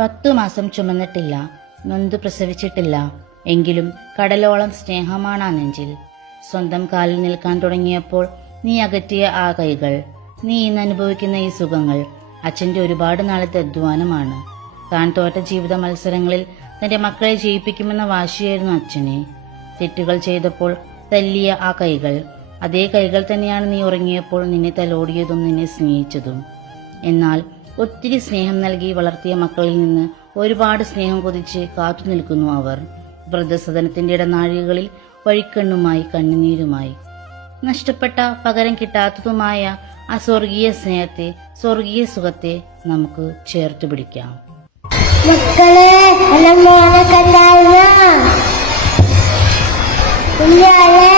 10 മാസം ചുമന്നിട്ടില്ല, നൊന്തു പ്രസവിച്ചിട്ടില്ല. എങ്കിലും കടലോളം സ്നേഹമാണ് ആ നെഞ്ചിൽ. സ്വന്തം കാലിൽ നിൽക്കാൻ തുടങ്ങിയപ്പോൾ നീ അകറ്റിയ ആ കൈകൾ, നീ ഇന്ന് അനുഭവിക്കുന്ന ഈ സുഖങ്ങൾ അച്ഛന്റെ ഒരുപാട് നാളത്തെ അധ്വാനമാണ്. താൻ തോറ്റ ജീവിത മത്സരങ്ങളിൽ തന്റെ മക്കളെ ജയിപ്പിക്കുമെന്ന വാശിയായിരുന്നു അച്ഛനെ. തെറ്റുകൾ ചെയ്തപ്പോൾ തല്ലിയ ആ കൈകൾ, അതേ കൈകൾ തന്നെയാണ് നീ ഉറങ്ങിയപ്പോൾ നിന്നെ തലോടിയതും നിന്നെ സ്നേഹിച്ചതും. എന്നാൽ ഒത്തിരി സ്നേഹം നൽകി വളർത്തിയ മക്കളിൽ നിന്ന് ഒരുപാട് സ്നേഹം കൊതിച്ച് കാത്തു നിൽക്കുന്നു അവർ. വൃദ്ധസദനത്തിന്റെ ഇടനാഴികളിൽ വഴിക്കണ്ണുമായി കണ്ണുനീരുമായി. നഷ്ടപ്പെട്ട, പകരം കിട്ടാത്തതുമായ ആ സ്വർഗീയ സ്നേഹത്തെ, സ്വർഗീയ സുഖത്തെ നമുക്ക് ചേർത്ത് പിടിക്കാം. മക്കളെ, എന്നെ മോനെ കണ്ടായിരുന്നോ? കുഞ്ഞാളെ